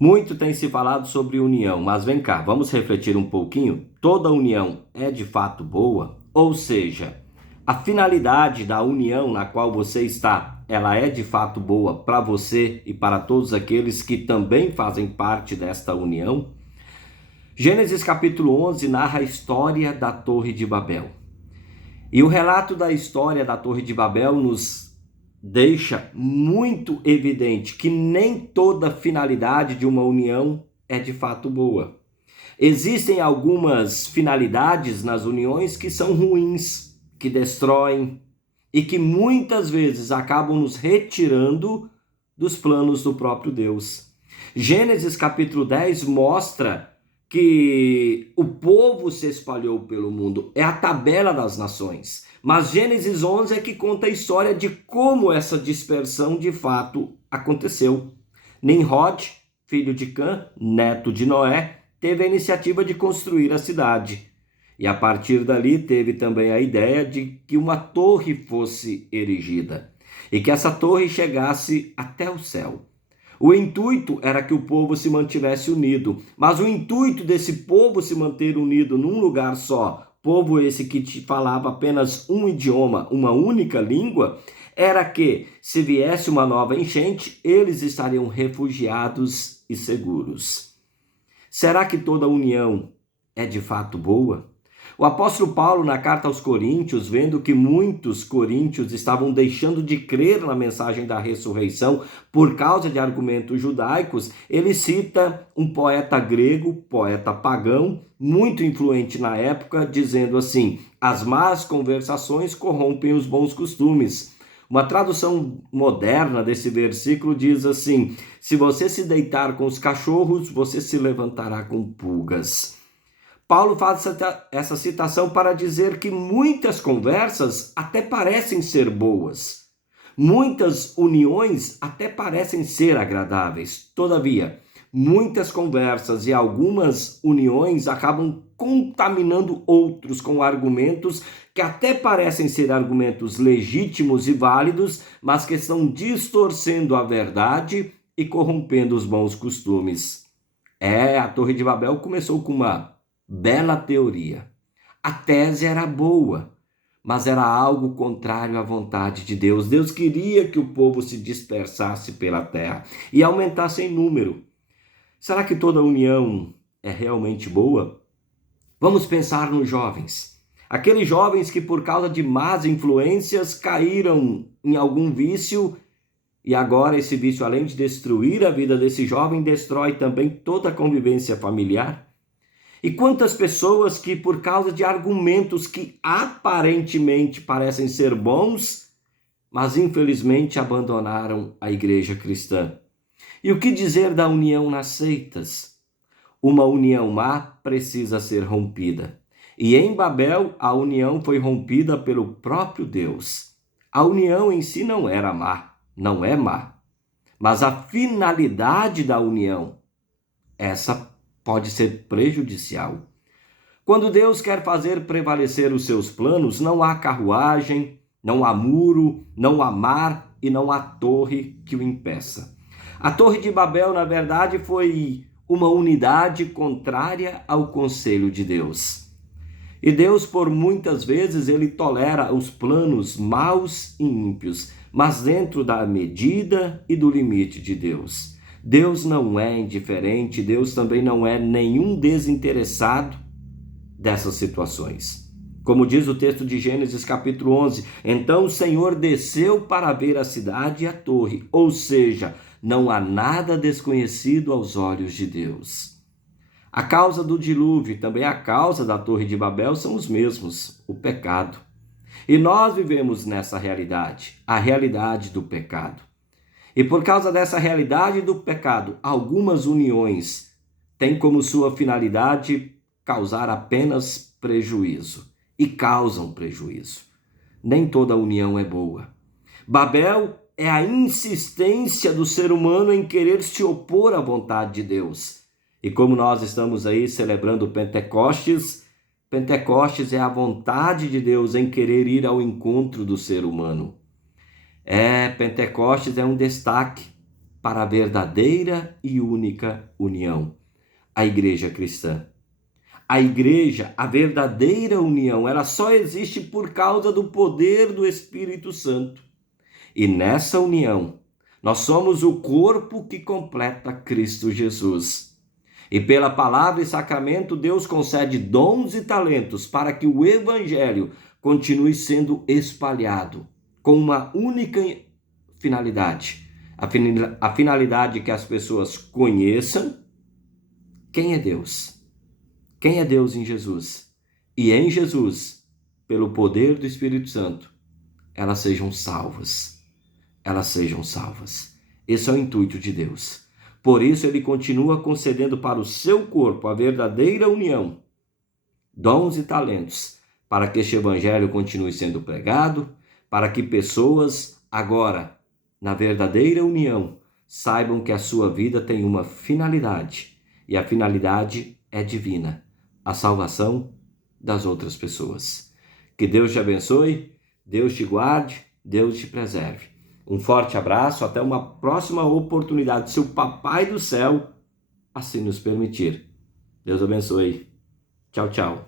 Muito tem se falado sobre união, mas vem cá, vamos refletir um pouquinho? Toda união é de fato boa? Ou seja, a finalidade da união na qual você está, ela é de fato boa para você e para todos aqueles que também fazem parte desta união? Gênesis capítulo 11 narra a história da Torre de Babel. E o relato da história da Torre de Babel nos deixa muito evidente que nem toda finalidade de uma união é de fato boa. Existem algumas finalidades nas uniões que são ruins, que destroem e que muitas vezes acabam nos retirando dos planos do próprio Deus. Gênesis capítulo 10 mostra que o povo se espalhou pelo mundo, é a tabela das nações. Mas Gênesis 11 é que conta a história de como essa dispersão de fato aconteceu. Nimrod, filho de Cã, neto de Noé, teve a iniciativa de construir a cidade. E a partir dali teve também a ideia de que uma torre fosse erigida e que essa torre chegasse até o céu. O intuito era que o povo se mantivesse unido, mas o intuito desse povo se manter unido num lugar só, povo esse que te falava apenas um idioma, uma única língua, era que, se viesse uma nova enchente, eles estariam refugiados e seguros. Será que toda união é de fato boa? O apóstolo Paulo, na carta aos Coríntios, vendo que muitos coríntios estavam deixando de crer na mensagem da ressurreição por causa de argumentos judaicos, ele cita um poeta grego, poeta pagão, muito influente na época, dizendo assim: as más conversações corrompem os bons costumes. Uma tradução moderna desse versículo diz assim: se você se deitar com os cachorros, você se levantará com pulgas. Paulo faz essa citação para dizer que muitas conversas até parecem ser boas, muitas uniões até parecem ser agradáveis. Todavia, muitas conversas e algumas uniões acabam contaminando outros com argumentos que até parecem ser argumentos legítimos e válidos, mas que estão distorcendo a verdade e corrompendo os bons costumes. A Torre de Babel começou com uma bela teoria. A tese era boa, mas era algo contrário à vontade de Deus. Deus queria que o povo se dispersasse pela terra e aumentasse em número. Será que toda união é realmente boa? Vamos pensar nos jovens. Aqueles jovens que, por causa de más influências, caíram em algum vício e agora esse vício, além de destruir a vida desse jovem, destrói também toda a convivência familiar. E quantas pessoas que, por causa de argumentos que aparentemente parecem ser bons, mas infelizmente abandonaram a igreja cristã. E o que dizer da união nas seitas? Uma união má precisa ser rompida. E em Babel, a união foi rompida pelo próprio Deus. A união em si não era má, não é má. Mas a finalidade da união, essa pode ser prejudicial. Quando Deus quer fazer prevalecer os seus planos, não há carruagem, não há muro, não há mar e não há torre que o impeça. A Torre de Babel, na verdade, foi uma unidade contrária ao conselho de Deus. E Deus, por muitas vezes, ele tolera os planos maus e ímpios, mas dentro da medida e do limite de Deus. Deus não é indiferente, Deus também não é nenhum desinteressado dessas situações. Como diz o texto de Gênesis capítulo 11, então o Senhor desceu para ver a cidade e a torre, ou seja, não há nada desconhecido aos olhos de Deus. A causa do dilúvio e também a causa da Torre de Babel são os mesmos, o pecado. E nós vivemos nessa realidade, a realidade do pecado. E por causa dessa realidade do pecado, algumas uniões têm como sua finalidade causar apenas prejuízo. E causam prejuízo. Nem toda união é boa. Babel é a insistência do ser humano em querer se opor à vontade de Deus. E como nós estamos aí celebrando Pentecostes, Pentecostes é a vontade de Deus em querer ir ao encontro do ser humano. Pentecostes é um destaque. para a verdadeira e única união, a igreja cristã. A igreja, a verdadeira união, ela só existe por causa do poder do Espírito Santo. E nessa união, nós somos o corpo que completa Cristo Jesus. E pela palavra e sacramento, Deus concede dons e talentos para que o evangelho continue sendo espalhado com uma única finalidade. A finalidade que as pessoas conheçam quem é Deus. Quem é Deus em Jesus? E em Jesus, pelo poder do Espírito Santo, elas sejam salvas. Elas sejam salvas. Esse é o intuito de Deus. Por isso, ele continua concedendo para o seu corpo a verdadeira união, dons e talentos, para que este evangelho continue sendo pregado, para que pessoas, agora, na verdadeira união, saibam que a sua vida tem uma finalidade, e a finalidade é divina, a salvação das outras pessoas. Que Deus te abençoe, Deus te guarde, Deus te preserve. Um forte abraço, até uma próxima oportunidade, se o Papai do Céu assim nos permitir. Deus abençoe. Tchau, tchau.